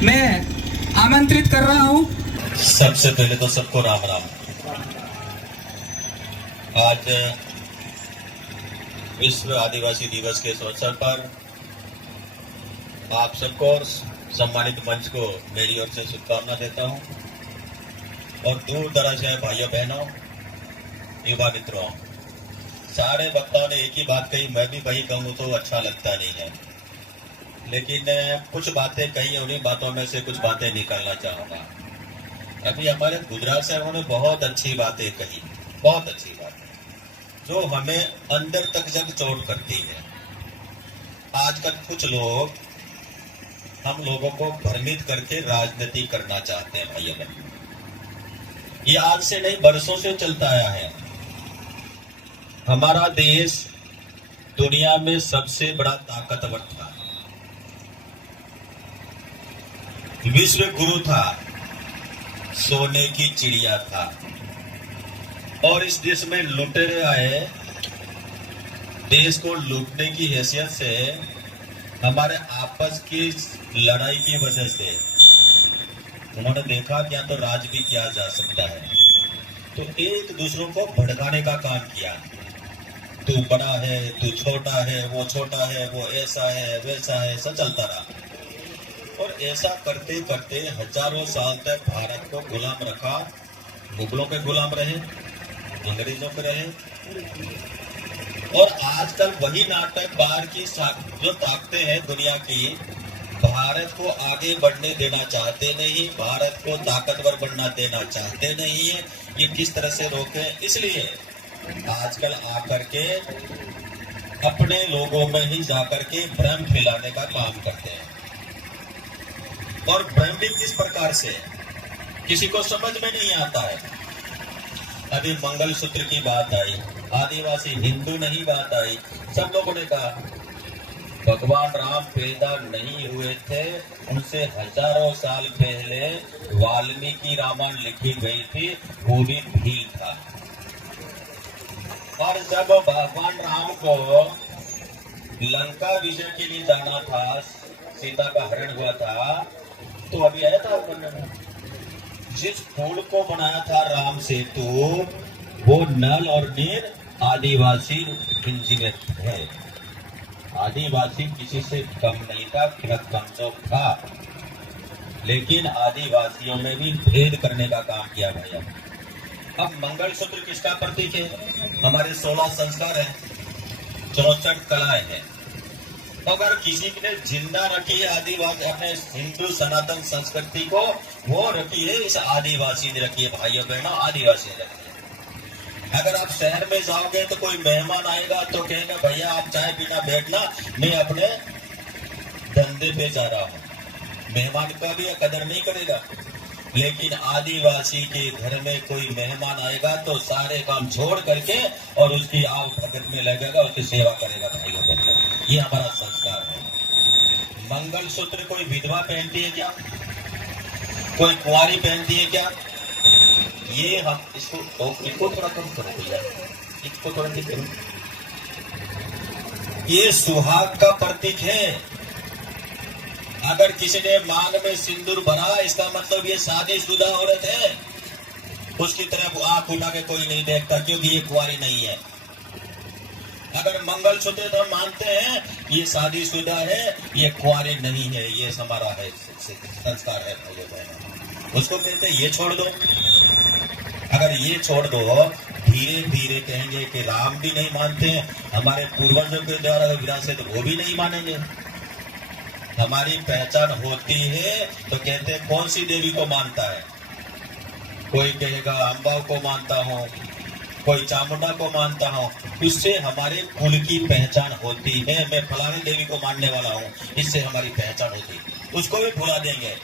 मैं आमंत्रित कर रहा हूं। सबसे पहले तो सबको राम राम। आज विश्व आदिवासी दिवस के इस अवसर पर आप सबको और सम्मानित मंच को मेरी ओर से शुभकामना देता हूं और दूर दराज है भाइयों बहनों, युवा मित्रों, सारे वक्ताओं ने एक ही बात कही, मैं भी वही कहूँ तो अच्छा लगता नहीं है, लेकिन कुछ बातें कही, उन्हीं बातों में से कुछ बातें निकालना चाहूंगा। अभी हमारे गुजरात से उन्होंने बहुत अच्छी बातें कही, बहुत अच्छी बातें जो हमें अंदर तक जब चोट करती है। आजकल कुछ लोग हम लोगों को भ्रमित करके राजनीति करना चाहते हैं। भाइयों बहनों, ये आज से नहीं, बरसों से चलता आया है। हमारा देश दुनिया में सबसे बड़ा ताकतवर था, विश्व गुरु था, सोने की चिड़िया था, और इस देश में लुटेरे आए। देश को लूटने की हैसियत से हमारे आपस की लड़ाई की वजह से उन्होंने देखा क्या तो राज भी किया जा सकता है, तो एक दूसरों को भड़काने का काम किया। तू बड़ा है, तू छोटा है, वो छोटा है, वो ऐसा है, वैसा है, सब चलता रहा। और ऐसा करते करते हजारों साल तक भारत को गुलाम रखा। मुगलों के गुलाम रहे, अंग्रेजों के रहे, और आजकल वही नाटक बाहर की जो ताकतें हैं दुनिया की, भारत को आगे बढ़ने देना चाहते नहीं, भारत को ताकतवर बनना देना चाहते नहीं है। ये किस तरह से रोके? इसलिए आजकल आकर के अपने लोगों में ही जाकर के भ्रम फैलाने का काम करते हैं। और भ्रम भी किस प्रकार से, किसी को समझ में नहीं आता है। अभी मंगलसूत्र की बात आई, आदिवासी हिंदू नहीं बात आई, सब लोगों ने कहा भगवान राम पैदा नहीं हुए थे, उनसे हजारों साल पहले वाल्मीकि रामायण लिखी गई थी, वो भी भील था। और जब भगवान राम को लंका विजय के लिए जाना था, सीता का हरण हुआ था, तो अभी आया था जिस पुल को बनाया था राम सेतु, वो नल और नीर आदिवासी इंजीनियर है। आदिवासी किसी से कम नहीं था, कमजोर था, लेकिन आदिवासियों में भी भेद करने का काम किया भैया। अब मंगलसूत्र किसका प्रतीक है? हमारे 16 संस्कार हैं, 64 कलाएं हैं। अगर किसी ने जिंदा रखी है आदिवासी अपने हिंदू सनातन संस्कृति को, वो रखी है इस आदिवासी ने रखी है। भाइयों बहनों, आदिवासी ने रखी है। अगर आप शहर में जाओगे तो कोई मेहमान आएगा तो कहेगा भैया आप चाय पीना बैठना, मैं अपने धंधे पे जा रहा हूँ। मेहमान का भी कदर नहीं करेगा। लेकिन आदिवासी के घर में कोई मेहमान आएगा तो सारे काम छोड़ करके और उसकी आव भगत में लगेगा, उसकी सेवा करेगा। भाइयों बहनों, ये हमारा संस्कार है। मंगलसूत्र कोई विधवा पहनती है क्या? कोई कुंवारी पहनती है क्या? ये हम इसको थोड़ा कम करो भैया, इसको थोड़ा ठीक करो। ये सुहाग का प्रतीक है। अगर किसी ने मांग में सिंदूर भरा, इसका मतलब ये शादीशुदा औरत है। उसकी तरफ आंख उठा के कोई नहीं देखता, क्योंकि ये कुंवारी नहीं है। अगर मंगलसूत्र तो मानते हैं ये शादीशुदा है, ये कुंवारी नहीं है, ये हमारा है संस्कार है। भाइयों बहनों, उसको कहते हैं ये छोड़ दो। अगर ये छोड़ दो, धीरे धीरे कहेंगे कि राम भी नहीं मानते हैं, हमारे पूर्वजों के द्वारा विरासत वो भी नहीं मानेंगे। हमारी पहचान होती है तो कहते हैं कौन सी देवी को मानता है? कोई कहेगा अम्बा को मानता हूँ, कोई चामुंडा को मानता हूँ। इससे हमारे कुल की पहचान होती है। मैं फलानी देवी को मानने वाला हूँ, इससे हमारी पहचान होती है। उसको भी भुला देंगे।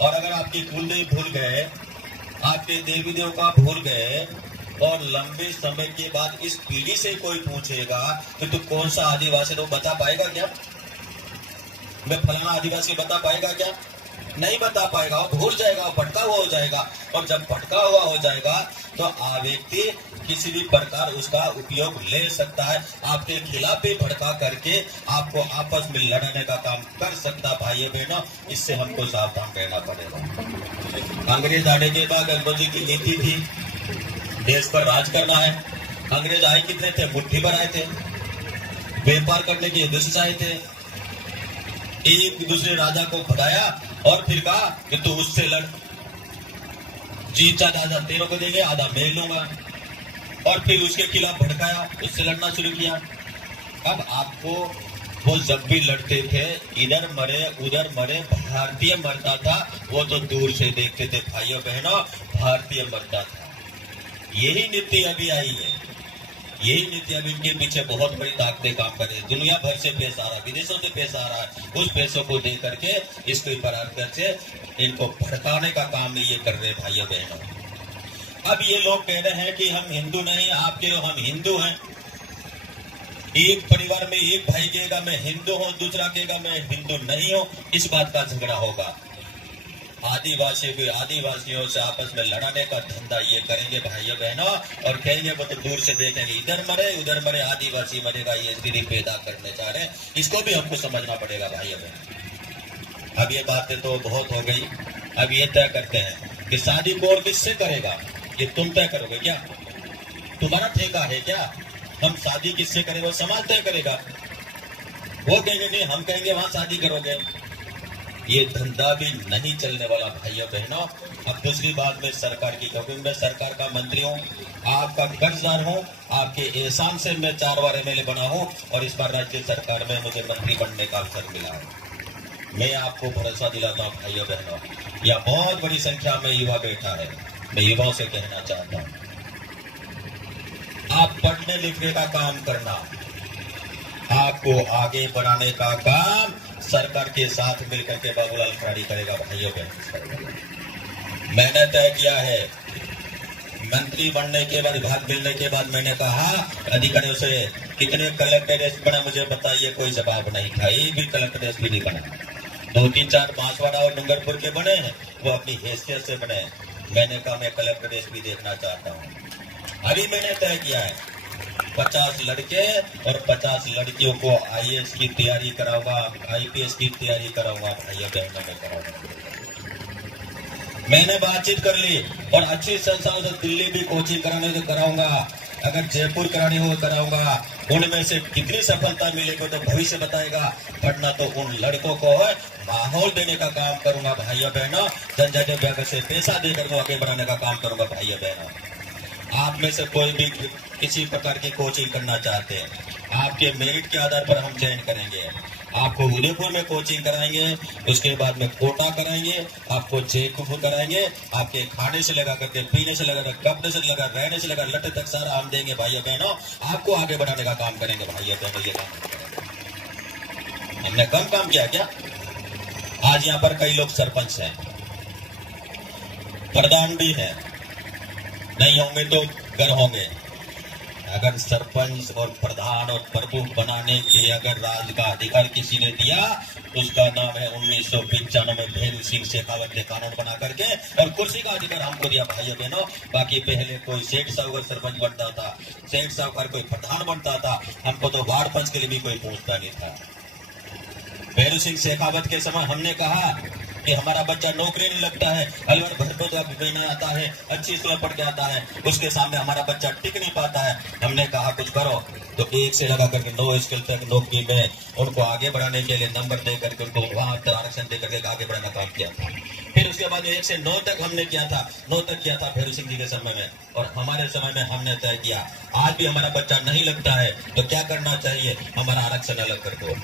और अगर आपकी कुल देवी भूल गए, आपके देवी देव का भूल गए, और लंबे समय के बाद इस पीढ़ी से कोई पूछेगा कि तू कौन सा आदिवासी, तो बता पाएगा क्या? मैं फलाना आदिवासी बता पाएगा क्या? नहीं बता पाएगा, वो भूल जाएगा, भटका हुआ हो जाएगा। और जब भटका हुआ हो जाएगा तो व्यक्ति किसी भी प्रकार उसका उपयोग ले सकता है, आपके खिलाफ भी भड़का करके आपको आपस में लड़ने का काम कर सकता। भाइयों बहनों, इससे हमको सावधान रहना पड़ेगा। अंग्रेज आने के बाद अंग्रेजी की नीति थी देश पर राज करना है। अंग्रेज आए कितने थे? मुट्ठी भर आए थे, व्यापार करने के उद्देश्य आए थे। एक दूसरे राजा को भगाया और फिर कहा कि तू उससे लड़, जीत आधा तेरे को देंगे, आधा मैं लूंगा। और फिर उसके खिलाफ भड़काया, उससे लड़ना शुरू किया। अब आपको वो जब भी लड़ते थे, इधर मरे उधर मरे, भारतीय मरता था वो तो दूर से देखते थे। भाइयों बहनों, भारतीय मरता था। यही नीति अभी आई है, यही नीति अभी इनके पीछे बहुत बड़ी ताकतें काम कर रही है। दुनिया भर से पैसा आ रहा है, विदेशों से पैसा आ रहा है। उस पैसों को दे करके इसको बराबर से इनको भड़काने का काम ये कर रहे हैं। भाइयों बहनों, अब ये लोग कह रहे हैं कि हम हिंदू नहीं, आपके लोग हम हिंदू हैं। एक परिवार में एक भाई कहेगा मैं हिंदू हूं, दूसरा कहेगा मैं हिंदू नहीं हूं। इस बात का झगड़ा होगा। आदिवासियों से आपस में लड़ाने का धंधा ये करेंगे भाइयों बहनों, और कहेंगे वो तो दूर से देखेंगे, इधर मरे उधर मरे, आदिवासी मरेगा, ये स्थिति पैदा करने जा रहे हैं। इसको भी हमको समझना पड़ेगा भाइयों बहनों। अब ये बातें तो बहुत हो गई। अब ये तय करते हैं कि शादी कौन किससे करेगा? ये तुम तय करोगे क्या? तुम्हारा ठेका है क्या? हम शादी किससे करेंगे वो समाज तय करेगा। वो कहेंगे नहीं, हम कहेंगे वहां शादी करोगे। ये धंधा भी नहीं चलने वाला भाइयों बहनों। अब दूसरी बात में सरकार की, क्योंकि मैं सरकार का मंत्री हूँ, आपका कर्जदार हूँ, आपके एहसान से मैं 4 बार MLA बना हूँ और इस बार राज्य सरकार में मुझे मंत्री बनने का अवसर मिला है। मैं आपको भरोसा दिलाता हूँ भाइयों बहनों, यह बहुत बड़ी संख्या में युवा बैठा है। मैं युवाओं से कहना चाहता हूँ, आप पढ़ने लिखने का काम करना, आपको आगे बढ़ाने का काम सरकार के साथ मिलकर के बाबूलाल खराड़ी करेगा। भाइयों बहनों, मैंने तय किया है, मंत्री बनने के बाद, विभाग मिलने के बाद मैंने कहा अधिकारियों से कितने कलेक्टर एसपी बना मुझे बताइए। कोई जवाब नहीं था, एक भी कलेक्टर एसपी नहीं बना। 2 3 4 बांसवाड़ा और डूंगरपुर के बने हैं, वो अपनी हैसियत से बने। मैंने कहा मैं कलेक्टर एसपी देखना चाहता हूँ। अभी मैंने तय किया है 50 लड़के और 50 लड़कियों को IAS की तैयारी कराऊंगा, IPS की तैयारी कराऊंगा। भाइयों बहनों में कराऊंगा। मैंने बातचीत कर ली और अच्छी संस्थाओं से दिल्ली भी कोचिंग कराने को कराऊंगा, अगर जयपुर करानी हो कराऊंगा। उनमें से कितनी सफलता मिलेगी तो भविष्य बताएगा, वरना तो उन लड़कों को माहौल देने का काम करूंगा। भाइयों बहनों, जनजातीय विभाग से पैसा देकर वो आगे बढ़ाने का काम करूंगा। भाइयों बहनों, आप में से कोई भी किसी प्रकार की कोचिंग करना चाहते हैं, आपके मेरिट के आधार पर हम चयन करेंगे। आपको उदयपुर में कोचिंग कराएंगे, उसके बाद में कोटा कराएंगे, आपको जयपुर कराएंगे। आपके खाने से लगा करके, पीने से लगा, कपड़े से लगा, रहने से लगा, लट्टे तक सारा हम देंगे। भाइयों बहनों, आपको आगे बढ़ाने का काम करेंगे। भाइयों बहनों, ये काम हमने कम काम किया क्या? आज यहाँ पर कई लोग सरपंच हैं, प्रधान भी है, नहीं होंगे तो घर होंगे। अगर सरपंच और प्रधान और प्रमुख बनाने के अगर राज का अधिकार किसी ने दिया, उसका नाम है 1995 में भैरू सिंह शेखावत ने कानून बना करके, और कुर्सी का अधिकार हमको दिया। भाइयों बहनों, बाकी पहले कोई सेठ साहूकार सरपंच बनता था, सेठ साहूकार कोई प्रधान बनता था, हमको तो वार्ड पंच के लिए भी कोई पूछता नहीं था। भैरू सिंह शेखावत के समय हमने कहा कि हमारा बच्चा नौकरी नहीं लगता है, अलवर भरपूर आता है, अच्छी स्कूल पढ़ के आता है, उसके सामने हमारा बच्चा टिक नहीं पाता है। हमने कहा कुछ करो, तो 1 से लगा करके 9 स्कूल तक नौकरी में उनको आगे बढ़ाने के लिए नंबर दे करके उनको वहां आरक्षण दे करके आगे बढ़ाने का काम किया था। फिर उसके बाद 1 से 9 तक हमने किया था, 9 तक किया था भैरू सिंह जी के समय में, और हमारे समय में हमने तय किया आज भी हमारा बच्चा नहीं लगता है तो क्या करना चाहिए, हमारा आरक्षण अलग कर दो।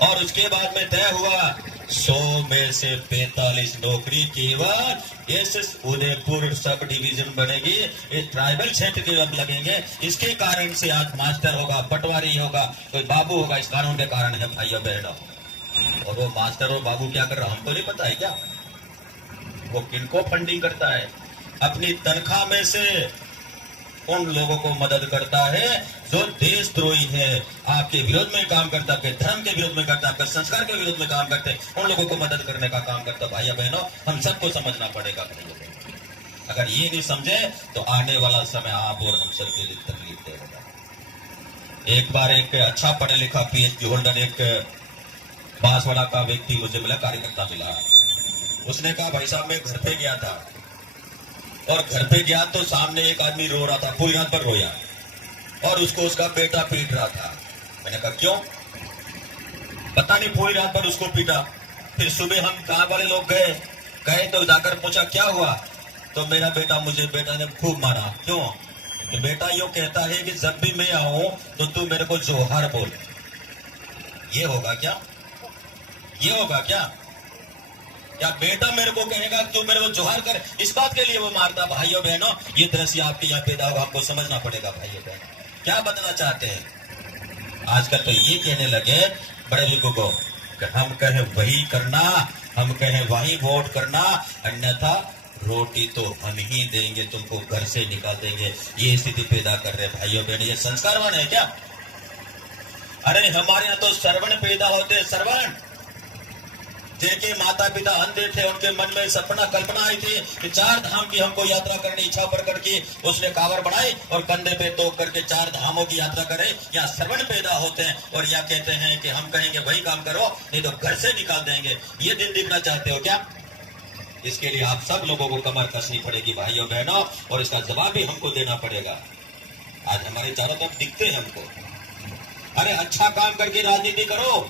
और उसके बाद में तय हुआ 100 में से 45 नौकरी केवल एसएस उदयपुर सब डिवीजन बनेगी, ये ट्राइबल क्षेत्र के अब लगेंगे। इसके कारण से आज मास्टर होगा, पटवारी होगा, कोई बाबू होगा, इस कानून के कारण है। भाइयों बहनों, और वो मास्टर और बाबू क्या कर रहा हमको नहीं पता है क्या? वो किनको फंडिंग करता है? अपनी तनख्वाह में से उन लोगों को मदद करता है जो देशद्रोही है, आपके विरोध में काम करता है, आपके धर्म के विरोध में करता है, आपके संस्कार के विरोध में काम करते हैं, उन लोगों को मदद करने का काम करता है। भाइयों बहनों, हम सबको समझना पड़ेगा। भाइयों बहनों, अगर ये नहीं समझे तो आने वाला समय आप और हम सबके लिए तकलीफ देगा। एक बार एक अच्छा पढ़ा लिखा PhD होल्डर, एक बांसवाड़ा का व्यक्ति मुझे मिला, कार्यकर्ता मिला। उसने कहा, भाई साहब मैं घर पे गया था और घर पे गया तो सामने एक आदमी रो रहा था, पूरी रात भर रोया और उसको उसका बेटा पीट रहा था। मैंने कहा क्यों? पता नहीं, पूरी रात भर उसको पीटा। फिर सुबह हम गांव वाले लोग गए तो जाकर पूछा क्या हुआ, तो मेरा बेटा ने खूब मारा। क्यों? तो बेटा यूं कहता है कि जब भी मैं आऊं तो तू मेरे को जोहार बोल। ये होगा क्या? ये होगा क्या? क्या बेटा मेरे को कहेगा तू मेरे को जोहार कर? इस बात के लिए वो मारता। भाइयों बहनों, ये दृश्य आपके यहाँ पैदा होगा, आपको समझना पड़ेगा। भाइयों बहनों, क्या बताना चाहते हैं? आजकल तो ये कहने लगे बड़े लोगों को कि हम कहे वही करना, हम कहे वही वोट करना, अन्यथा रोटी तो हम ही देंगे, तुमको घर से निकाल देंगे। ये स्थिति पैदा कर रहे भाइयों बहनों। ये संस्कारवान है क्या? अरे हमारे यहाँ तो श्रवण पैदा होते, श्रवण। जिनके माता पिता अंधे थे, उनके मन में सपना कल्पना आई थी कि 4 धाम की हमको यात्रा करनी, इच्छा प्रकट की, उसने कांवर बनाई और कंधे पे तोप करके 4 धामों की यात्रा करे। या श्रवण पैदा होते हैं और या कहते हैं कि हम कहेंगे वही काम करो, नहीं तो घर से निकाल देंगे। ये दिन दिखना चाहते हो क्या? इसके लिए आप सब लोगों को कमर कसनी पड़ेगी भाइयों बहनों, और इसका जवाब भी हमको देना पड़ेगा। आज हमारे चारों तरफ दिखते हैं हमको। अरे अच्छा काम करके राजनीति करो,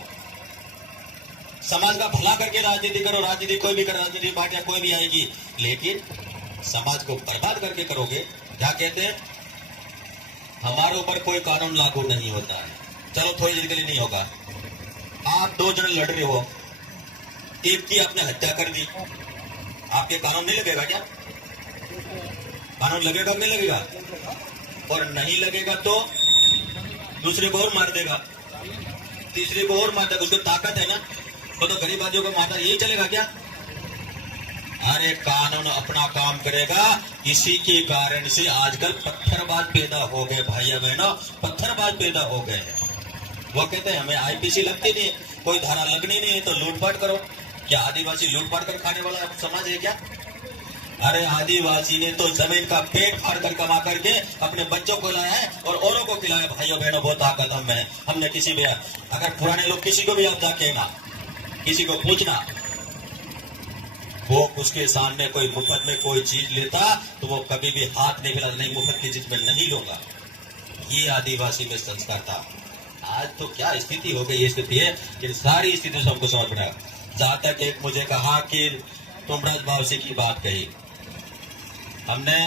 समाज का भला करके राजनीति करो। राजनीति कोई भी कर, राजनीति पार्टियां कोई भी आएगी, लेकिन समाज को बर्बाद करके करोगे। क्या कहते हैं? हमारे ऊपर कोई कानून लागू नहीं होता है। चलो थोड़ी देर के लिए नहीं होगा। आप 2 जन लड़ रहे हो, एक की आपने हत्या कर दी, आपके कानून नहीं लगेगा क्या? कानून लगेगा नहीं लगेगा? और नहीं लगेगा तो दूसरे को और मार देगा, तीसरे को और मार देगा। उसको ताकत है ना, तो गरीब आदमियों को मारना यही चलेगा क्या? अरे कानून अपना काम करेगा। इसी के कारण से आजकल पत्थरबाज पैदा हो गए भाइयों बहनों, पत्थरबाज पैदा हो गए हैं। वो कहते हैं हमें IPC लगती नहीं, कोई धारा लगनी नहीं है तो लूटपाट करो। क्या आदिवासी लूटपाट कर खाने वाला समाज है क्या? अरे आदिवासी ने तो जमीन का पेट फाड़ कर कमा करके अपने बच्चों को लाया है और औरों को खिलाया। भाइयों बहनों, बहुत ताकत हम है। हमने किसी भी, अगर पुराने लोग किसी को भी आप जाके ना किसी को पूछना, वो उसके सामने कोई मुफ्त में कोई चीज लेता तो वो कभी भी हाथ नहीं हिलाता, नहीं मुफ्त की चीज में नहीं लूंगा। ये आदिवासी में संस्कार था। आज तो क्या स्थिति हो गई? ये स्थिति है कि सारी स्थिति से हमको समझ पड़ा। जहां तक एक मुझे कहा कि तुम राजबावसी की बात कही, हमने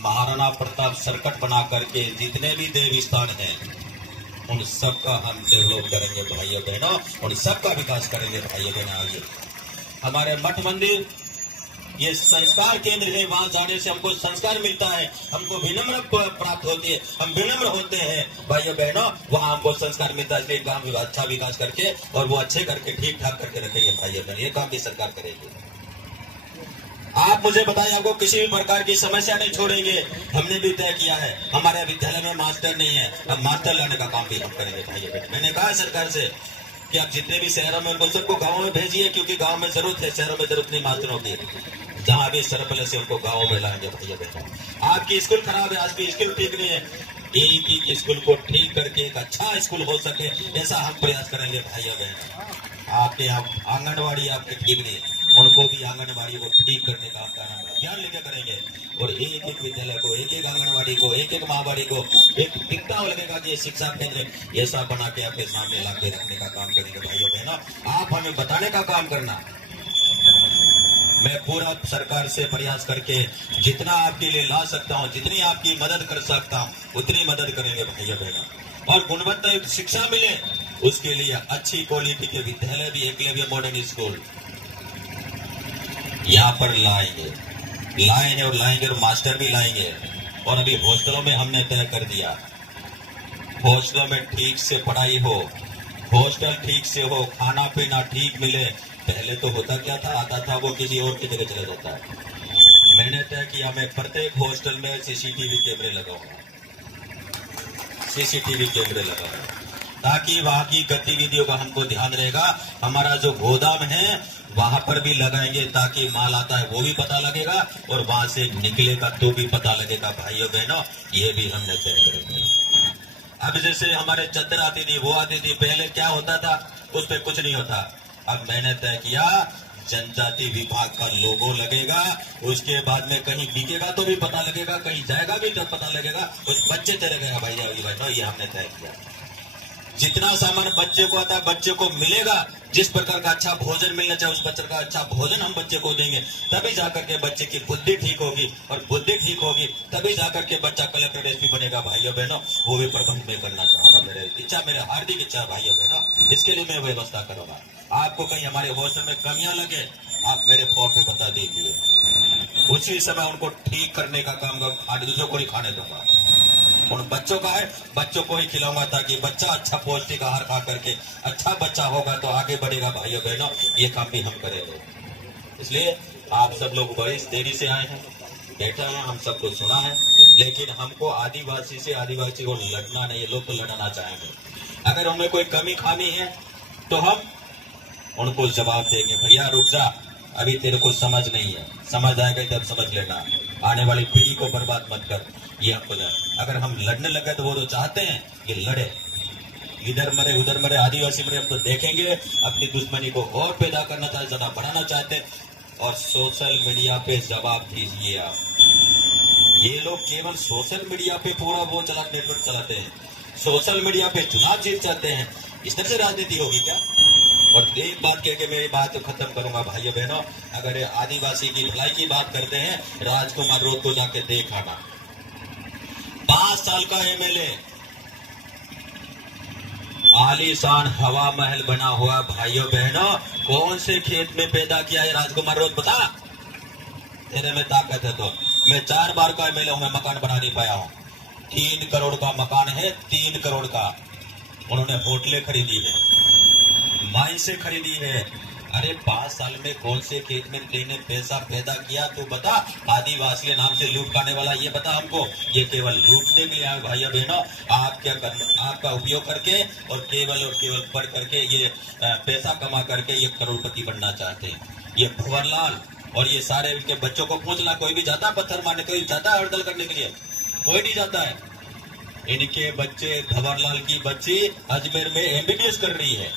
महाराणा प्रताप सर्किट बना करके जितने भी देव स्थान हैं उन सबका हम डेवलप करेंगे भाइयों बहनों, उन सबका विकास करेंगे भाइयों बहनों। आइए, हमारे मठ मंदिर ये संस्कार केंद्र है, वहां जाने से हमको संस्कार मिलता है, हमको विनम्र प्राप्त होती है, हम विनम्र होते हैं भाइयों बहनों, वहां हमको संस्कार मिलता है। इसलिए गांव अच्छा विकास करके और वो अच्छे करके ठीक ठाक करके रखेंगे भाइयों बहनों। ये काम भी सरकार करेगी। आप मुझे बताइए, आपको किसी भी प्रकार की समस्या नहीं छोड़ेंगे। हमने भी तय किया है, हमारे विद्यालय में मास्टर नहीं है, हम मास्टर लाने का काम भी हम करेंगे भाइयों बहनों। मैंने कहा सरकार से कि आप जितने भी शहरों में उनको सबको गाँव में भेजिए, क्योंकि गाँव में जरूरत है, शहरों में जरूरत नहीं मास्टरों की। जहाँ भी सरपल से उनको गाँव में लाएंगे भाइयों बहनों। आपकी स्कूल खराब है, आपकी स्कूल ठीक नहीं है, एक स्कूल को ठीक करके एक अच्छा स्कूल हो सके, ऐसा हम प्रयास करेंगे भाइयों बहनों। आपके यहाँ आंगनबाड़ी आपके ठीक नहीं है, उनको भी आंगनबाड़ी को ठीक करने का हम अभियान लेकर करेंगे। और एक एक विद्यालय को, एक एक आंगनबाड़ी को, एक एक महाबाड़ी को एक दिखता लगेगा कि शिक्षा केंद्र ऐसा बना के आपके सामने ला के रखने का काम करेंगे भाइयों बहनों। आप हमें बताने का काम करना। मैं पूरा सरकार से प्रयास करके जितना आपके लिए ला सकता हूँ, जितनी आपकी मदद कर सकता हूँ, उतनी मदद करेंगे भाइयों बहनों। और गुणवत्ता युक्त शिक्षा मिले, उसके लिए अच्छी क्वालिटी के विद्यालय भी, एकलव्य मॉडर्न स्कूल यहाँ पर लाएंगे और लाएंगे और मास्टर भी लाएंगे। और अभी हॉस्टलों में हमने तय कर दिया, हॉस्टलों में ठीक से पढ़ाई हो, हॉस्टल ठीक से हो, खाना पीना ठीक मिले। पहले तो होता क्या था, आता था वो किसी और की जगह चला जाता है। मैंने तय किया मैं प्रत्येक हॉस्टल में सीसीटीवी कैमरे लगाऊंगा, सीसीटीवी कैमरे लगाऊंगा, ताकि वहां की गतिविधियों का हमको ध्यान रहेगा। हमारा जो गोदाम है वहां पर भी लगाएंगे, ताकि माल आता है वो भी पता लगेगा और वहां से निकलेगा तो भी पता लगेगा। भाइयों बहनों, ये भी हमने तय करेंगे। अब जैसे हमारे चद्दर आती थी, वो आती थी, पहले क्या होता था, उस पर कुछ नहीं होता। अब मैंने तय किया जनजाति विभाग का लोगो लगेगा, उसके बाद में कहीं बिकेगा तो भी पता लगेगा, कहीं जाएगा भी तो पता लगेगा, उस बच्चे से लगेगा। भैया ये हमने तय किया। जितना सामान बच्चे को आता है बच्चे को मिलेगा, जिस प्रकार का अच्छा भोजन मिलना चाहिए उस प्रकार का अच्छा भोजन हम बच्चे को देंगे, तभी जाकर के बच्चे की बुद्धि ठीक होगी, और बुद्धि ठीक होगी तभी जाकर के बच्चा कलेक्टर एसपी बनेगा। भाइयों बहनों, वो भी प्रबंध में करना चाहूंगा। मेरे इच्छा, मेरे हार्दिक इच्छा भाइयों बहनों, इसके लिए मैं व्यवस्था करूंगा। आपको कहीं हमारे हॉस्टल में कमियां लगे, आप मेरे फोन पे बता दीजिए, उसी समय उनको ठीक करने का काम दूसरों को नहीं खाने दूंगा। उन बच्चों का है, बच्चों को ही खिलाऊंगा, ताकि बच्चा अच्छा पौष्टिक आहार खा करके अच्छा बच्चा होगा तो आगे बढ़ेगा। भाइयों बहनों, ये काम भी हम करेंगे। इसलिए आप सब लोग बड़ी देरी से आए हैं, बैठे हैं, हम सबको सुना है, लेकिन हमको आदिवासी से आदिवासी को लड़ना नहीं, लोग तो लड़ना चाहेंगे। अगर उनमें कोई कमी खामी है तो हम उनको जवाब देंगे, भैया रुक जा, अभी तेरे को समझ नहीं है, समझ आएगा तब समझ लेना, आने वाली पीढ़ी को बर्बाद मत कर। ये हमको अगर हम लड़ने लगे तो वो तो चाहते हैं कि लड़े, इधर मरे उधर मरे, आदिवासी मरे, हम तो देखेंगे अपनी दुश्मनी को और पैदा करना चाहते, ज्यादा बढ़ाना चाहते हैं। और सोशल मीडिया पे जवाब दीजिए आप। ये लोग केवल सोशल मीडिया पे पूरा वो नेटवर्क चलाते हैं, सोशल मीडिया पे चुनाव जीत जाते हैं। इस तरह से राजनीति होगी क्या? और एक बात कह के मेरी बात खत्म करूंगा। भाइयों बहनों, अगर आदिवासी की भलाई की बात करते हैं, राजकुमार रोड को जाके देख आना। 5 साल का एमएलए, आलीशान हवा महल बना हुआ। भाइयों बहनों, कौन से खेत में पैदा किया है राजकुमार रोड, बता। तेरे में ताकत है तो। मैं 4 बार का एमएलए हूं, मैं मकान बना नहीं पाया हूं। 3 करोड़ का मकान है, 3 करोड़ का। उन्होंने होटलें खरीदी है, माइन से खरीदी है। अरे 5 साल में कौन से खेत में तेने पैसा पैदा किया तो बता। आदिवासी के नाम से लूट खाने वाला, ये बता हमको। ये केवल लूटने के लिए आए भाइयों बहनों। आप क्या करना, आपका उपयोग करके और केवल पढ़ करके ये पैसा कमा करके ये करोड़पति बनना चाहते हैं। ये भंवरलाल और ये सारे इनके बच्चों को पूछना, कोई भी जाता पत्थर मारने, कोई जाता हड़दंग करने के लिए, कोई नहीं जाता है। इनके बच्चे, भंवरलाल की बच्ची अजमेर में एमबीबीएस कर रही है,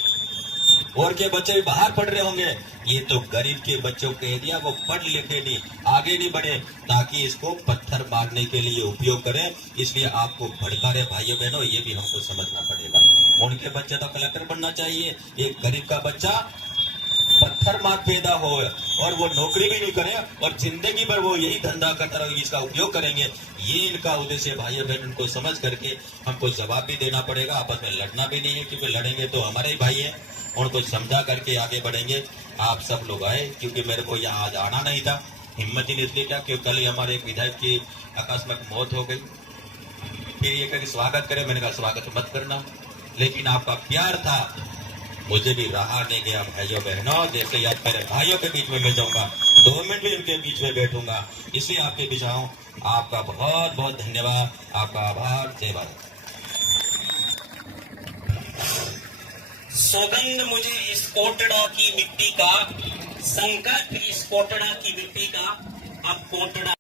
और के बच्चे भी बाहर पढ़ रहे होंगे। ये तो गरीब के बच्चों को कह दिया, वो पढ़ लिखे नहीं, आगे नहीं बढ़े, ताकि इसको पत्थर मारने के लिए उपयोग करें। इसलिए आपको भड़का रहे भाइयों बहनों, ये भी हमको समझना पड़ेगा। उनके बच्चे तो कलेक्टर बनना चाहिए, एक गरीब का बच्चा पत्थर मार पैदा हो और वो नौकरी भी नहीं करे और जिंदगी भर वो यही धंधा करता रहे, इसका उपयोग करेंगे। ये इनका उद्देश्य भाइयों बहन, उनको समझ करके हमको जवाब भी देना पड़ेगा। आपस में लड़ना भी नहीं है, क्योंकि लड़ेंगे तो हमारे ही भाई है, उनको समझा करके आगे बढ़ेंगे। आप सब लोग आए, क्योंकि मेरे को यहाँ आज आना नहीं था, हिम्मत ही नहीं, इसलिए क्या, क्योंकि कल ही हमारे एक विधायक की आकस्मिक मौत हो गई। फिर ये कहा स्वागत करें, मैंने कहा स्वागत मत करना, लेकिन आपका प्यार था, मुझे भी रहा नहीं गया। भाइयों बहनों, जैसे याद मेरे भाइयों के बीच में मिल जाऊंगा, 2 मिनट भी उनके बीच में बैठूंगा, इसलिए आपके बीच आऊं। आपका बहुत बहुत धन्यवाद, आपका आभार। जय भारत। सौगंध मुझे इस कोटड़ा की मिट्टी का, संकट इस कोटड़ा की मिट्टी का। अब कोटड़ा